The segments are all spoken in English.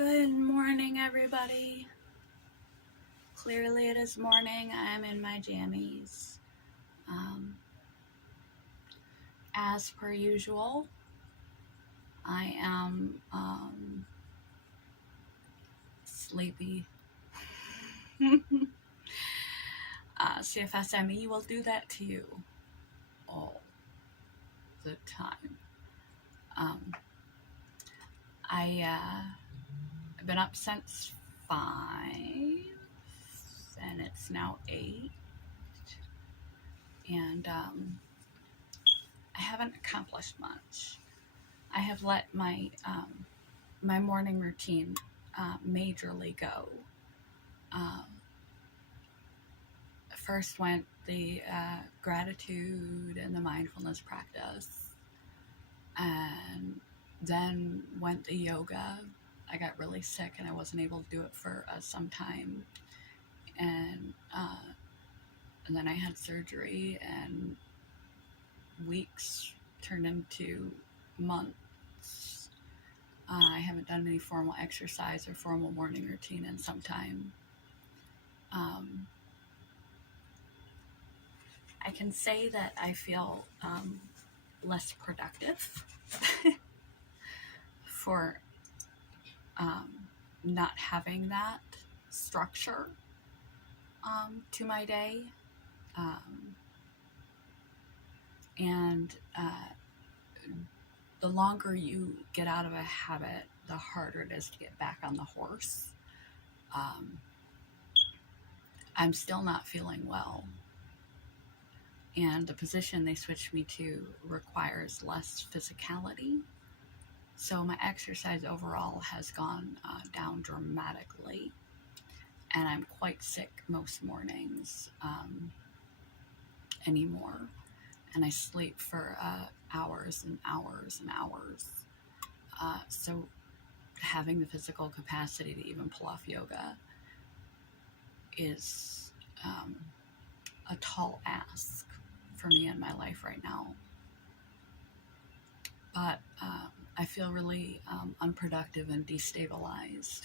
Good morning, everybody. Clearly it is morning. I am in my jammies. As per usual, I am sleepy. CFSME will do that to you all the time. I've been up since 5, and it's now 8, and I haven't accomplished much. I have let my morning routine majorly go. First went the gratitude and the mindfulness practice, and then went the yoga. I got really sick and I wasn't able to do it for some time, and then I had surgery, and weeks turned into months. I haven't done any formal exercise or formal morning routine in some time. I can say that I feel less productive for not having that structure to my day. And the longer you get out of a habit, the harder it is to get back on the horse. I'm still not feeling well, and the position they switched me to requires less physicality, so my exercise overall has gone down dramatically, and I'm quite sick most mornings anymore, and I sleep for hours and hours and hours. So having the physical capacity to even pull off yoga is a tall ask for me in my life right now. But I feel really unproductive and destabilized.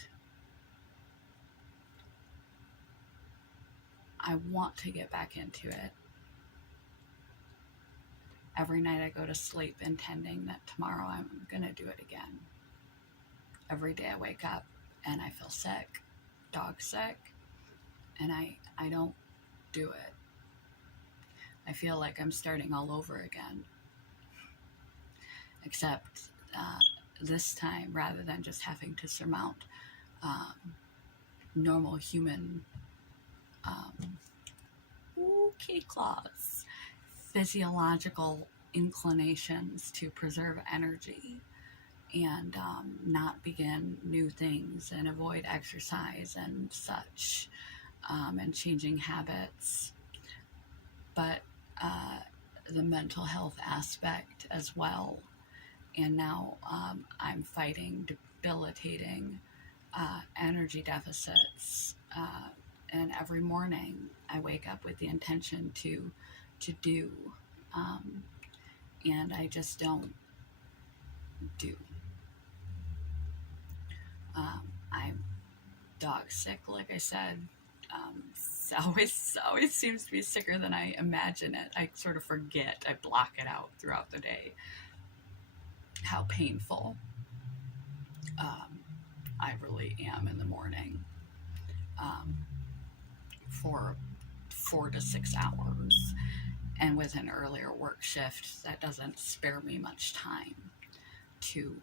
I want to get back into it. Every night I go to sleep intending that tomorrow I'm going to do it again. Every day I wake up and I feel sick, dog sick, and I don't do it. I feel like I'm starting all over again. Except this time, rather than just having to surmount normal human kitty claws, physiological inclinations to preserve energy and not begin new things and avoid exercise and such, and changing habits, but the mental health aspect as well. And now I'm fighting debilitating energy deficits, and every morning I wake up with the intention to do, and I just don't do. I'm dog sick, like I said. Always seems to be sicker than I imagine it. I sort of forget. I block it out throughout the day. How painful I really am in the morning for 4 to 6 hours, and with an earlier work shift that doesn't spare me much time to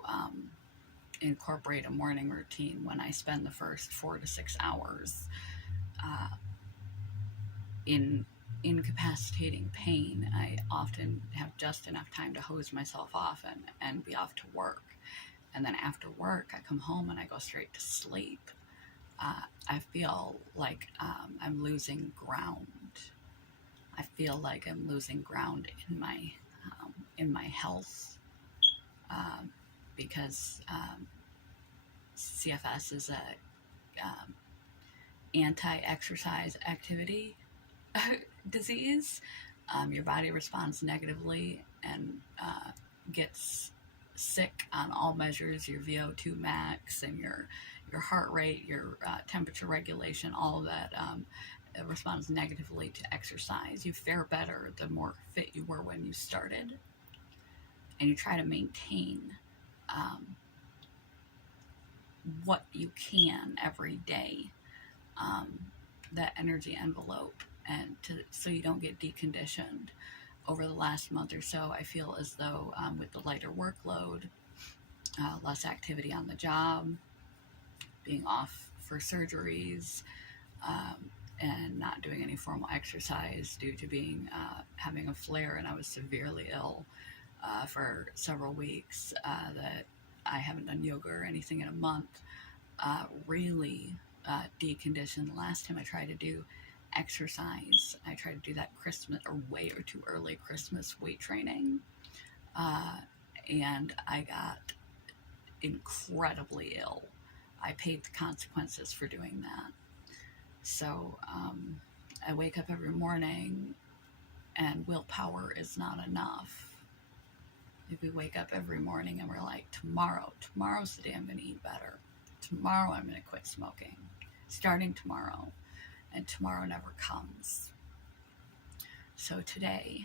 incorporate a morning routine when I spend the first 4 to 6 hours in incapacitating pain. I often have just enough time to hose myself off and be off to work. And then after work, I come home and I go straight to sleep. I feel like I'm losing ground. I feel like I'm losing ground in my health, because CFS is a anti-exercise activity disease. Your body responds negatively and gets sick on all measures, your VO2 max and your heart rate, your temperature regulation, all of that responds negatively to exercise. You fare better the more fit you were when you started, and you try to maintain um, what you can every day, um, that energy envelope, and so you don't get deconditioned. Over the last month or so, I feel as though with the lighter workload, less activity on the job, being off for surgeries, and not doing any formal exercise due to being having a flare, and I was severely ill for several weeks, that I haven't done yoga or anything in a month, really deconditioned. The last time I tried to do exercise, I tried to do that Christmas or way or too early Christmas weight training, and I got incredibly ill. I paid the consequences for doing that. So I wake up every morning, and willpower is not enough. If we wake up every morning and we're like, tomorrow's the day I'm going to eat better. Tomorrow I'm going to quit smoking. Starting tomorrow. And tomorrow never comes. So today,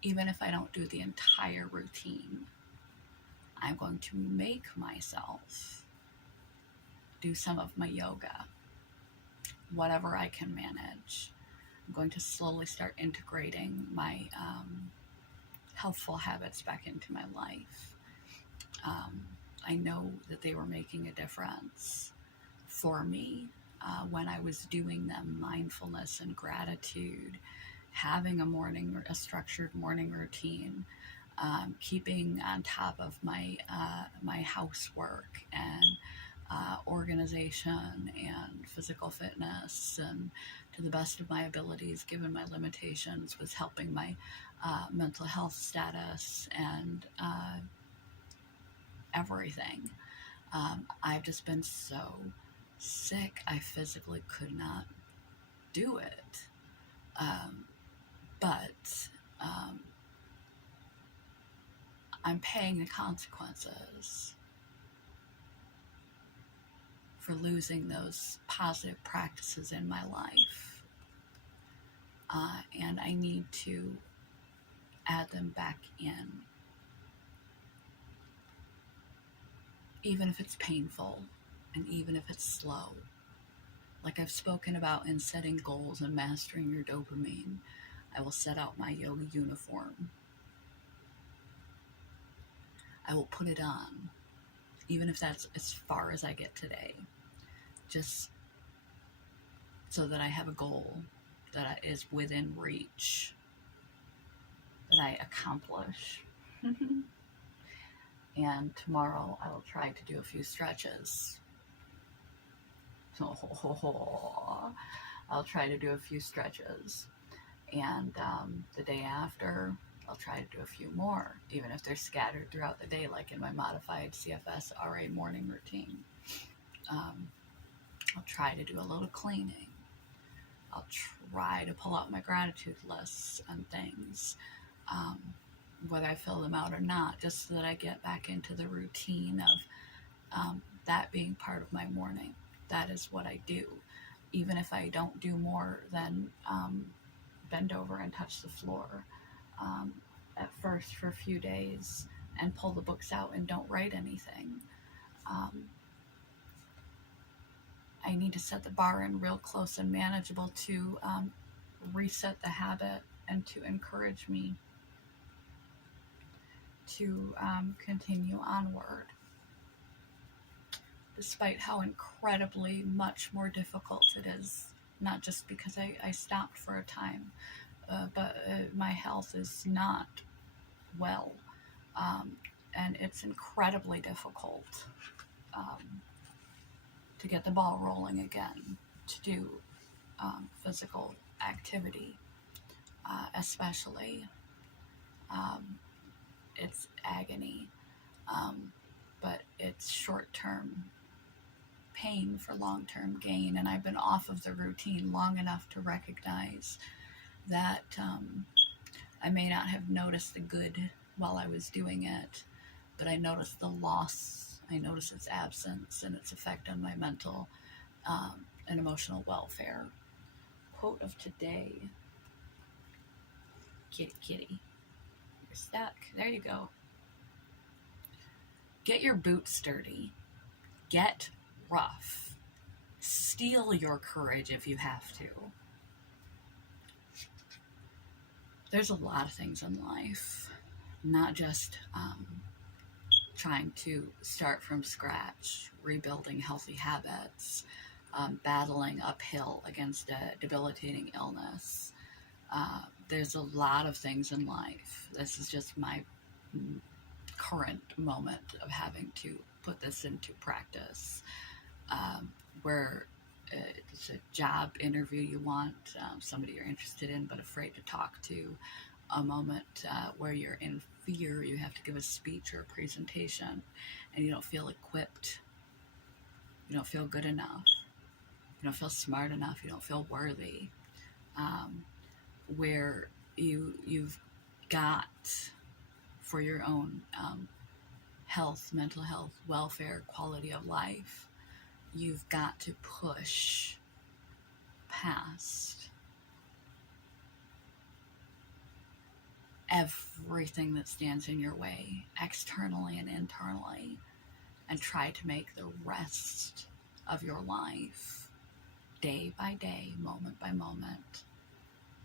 even if I don't do the entire routine, I'm going to make myself do some of my yoga, whatever I can manage. I'm going to slowly start integrating my healthful habits back into my life. I know that they were making a difference for me when I was doing them. Mindfulness and gratitude, having a structured morning routine, keeping on top of my housework and organization and physical fitness, and to the best of my abilities, given my limitations, was helping my mental health status and everything. I've just been so sick, I physically could not do it. But I'm paying the consequences for losing those positive practices in my life. And I need to add them back in. Even if it's painful, and even if it's slow. Like I've spoken about in setting goals and mastering your dopamine, I will set out my yoga uniform. I will put it on, even if that's as far as I get today, just so that I have a goal that is within reach, that I accomplish. And tomorrow I will try to do a few stretches. I'll try to do a few stretches. And the day after, I'll try to do a few more, even if they're scattered throughout the day, like in my modified CFS RA morning routine. I'll try to do a little cleaning. I'll try to pull out my gratitude lists and things, whether I fill them out or not, just so that I get back into the routine of that being part of my morning. That is what I do. Even if I don't do more than bend over and touch the floor at first for a few days and pull the books out and don't write anything. I need to set the bar in real close and manageable to reset the habit and to encourage me to continue onward, despite how incredibly much more difficult it is, not just because I stopped for a time, but my health is not well, and it's incredibly difficult to get the ball rolling again, to do physical activity, especially. It's agony, but it's short-term pain for long-term gain, and I've been off of the routine long enough to recognize that I may not have noticed the good while I was doing it, but I notice the loss, I notice its absence and its effect on my mental and emotional welfare. Quote of today. Kitty, kitty. You're stuck. There you go. Get your boots sturdy. Get rough. Steal your courage if you have to. There's a lot of things in life, not just trying to start from scratch, rebuilding healthy habits, battling uphill against a debilitating illness. There's a lot of things in life. This is just my current moment of having to put this into practice, where it's a job interview you want, somebody you're interested in but afraid to talk to, a moment where you're in fear, you have to give a speech or a presentation and you don't feel equipped, you don't feel good enough, you don't feel smart enough, you don't feel worthy, where you've got, for your own health, mental health, welfare, quality of life, you've got to push past everything that stands in your way, externally and internally, and try to make the rest of your life, day by day, moment by moment,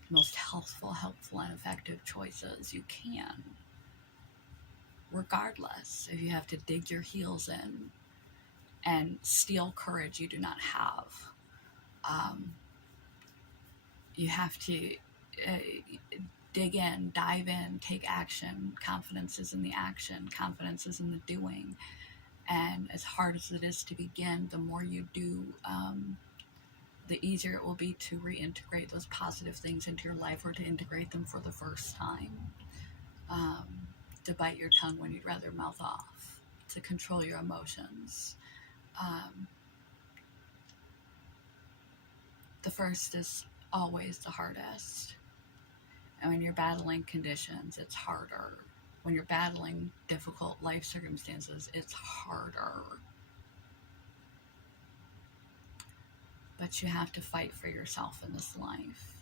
the most healthful, helpful, and effective choices you can. Regardless, if you have to dig your heels in and steal courage you do not have, you have to dig in, dive in, take action. Confidence is in the action. Confidence is in the doing. And as hard as it is to begin, the more you do, the easier it will be to reintegrate those positive things into your life, or to integrate them for the first time. To bite your tongue when you'd rather mouth off. To control your emotions. The first is always the hardest. And when you're battling conditions, it's harder. When you're battling difficult life circumstances, it's harder. But you have to fight for yourself in this life.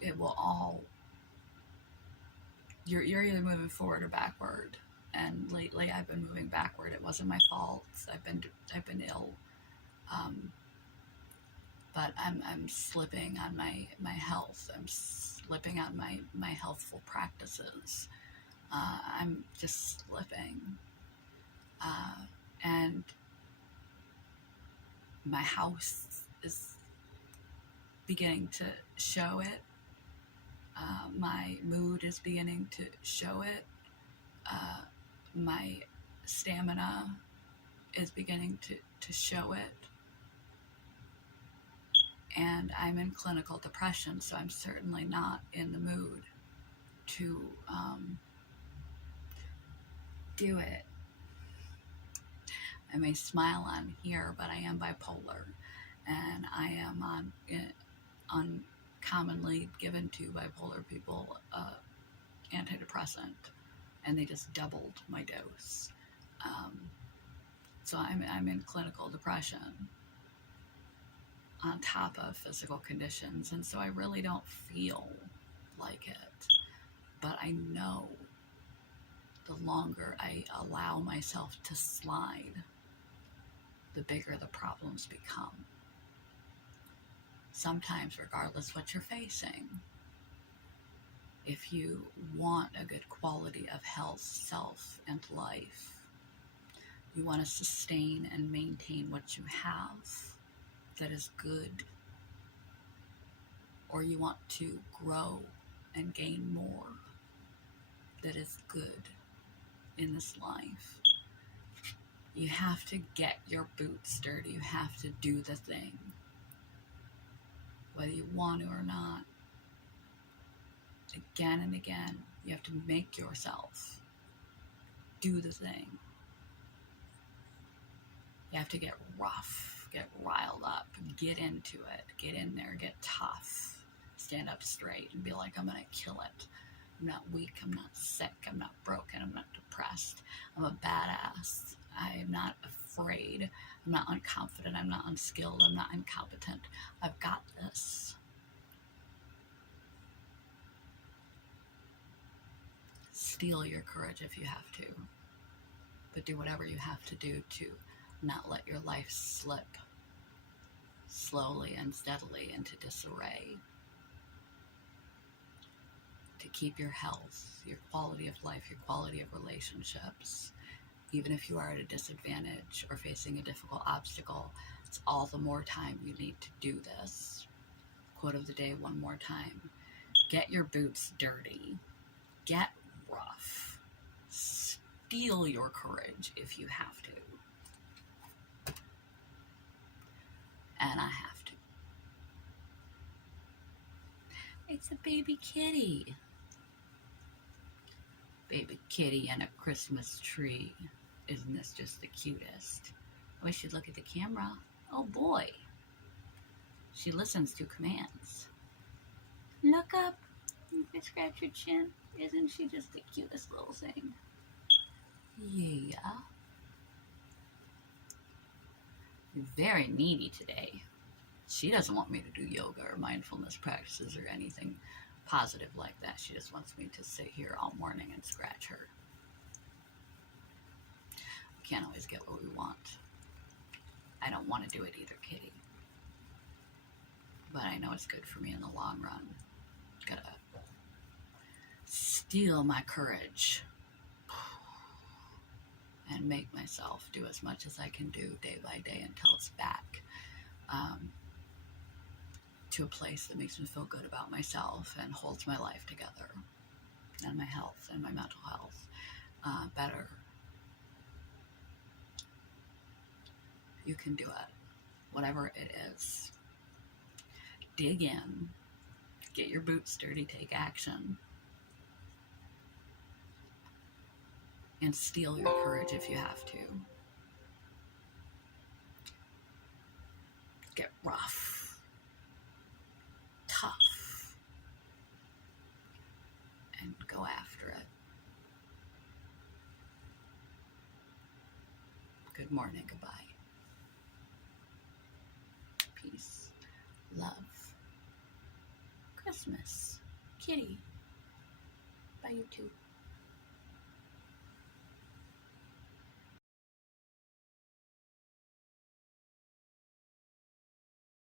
It will all. You're either moving forward or backward. And lately, I've been moving backward. It wasn't my fault. I've been ill. But I'm slipping on my health. I'm slipping on my healthful practices. I'm just slipping. And my house is beginning to show it. My mood is beginning to show it. My stamina is beginning to show it. And I'm in clinical depression, so I'm certainly not in the mood to do it. I may smile on here, but I am bipolar, and I am on commonly given to bipolar people antidepressant, and they just doubled my dose. So I'm in clinical depression on top of physical conditions, and so I really don't feel like it. But I know the longer I allow myself to slide, the bigger the problems become. Sometimes, regardless what you're facing, if you want a good quality of health, self, and life, you want to sustain and maintain what you have that is good, or you want to grow and gain more that is good in this life, you have to get your boots sturdy. You have to do the thing, whether you want to or not. Again and again, you have to make yourself do the thing. You have to get rough, get riled up, get into it, get in there, get tough, stand up straight and be like, I'm going to kill it. I'm not weak. I'm not sick. I'm not broken. I'm not depressed. I'm a badass. I'm not afraid. I'm not unconfident. I'm not unskilled. I'm not incompetent. I've got this. Steal your courage if you have to, but do whatever you have to do to not let your life slip slowly and steadily into disarray. To keep your health, your quality of life, your quality of relationships, even if you are at a disadvantage or facing a difficult obstacle, it's all the more time you need to do this. Quote of the day one more time. Get your boots dirty. Get rough. Steal your courage if you have to. And I have to. It's a baby kitty. Baby kitty and a Christmas tree. Isn't this just the cutest? I wish you'd look at the camera. Oh boy. She listens to commands. Look up. You can scratch your chin. Isn't she just the cutest little thing? Yeah. You're very needy today. She doesn't want me to do yoga or mindfulness practices or anything positive like that. She just wants me to sit here all morning and scratch her. We can't always get what we want. I don't want to do it either, kitty. But I know it's good for me in the long run. Gotta steal my courage and make myself do as much as I can do day by day until it's back to a place that makes me feel good about myself and holds my life together and my health and my mental health better. You can do it, whatever it is. Dig in, get your boots dirty, take action, and steal your courage if you have to. Get rough, tough, and go after it. Good morning, goodbye. Peace, love, Christmas, kitty. Bye, you too.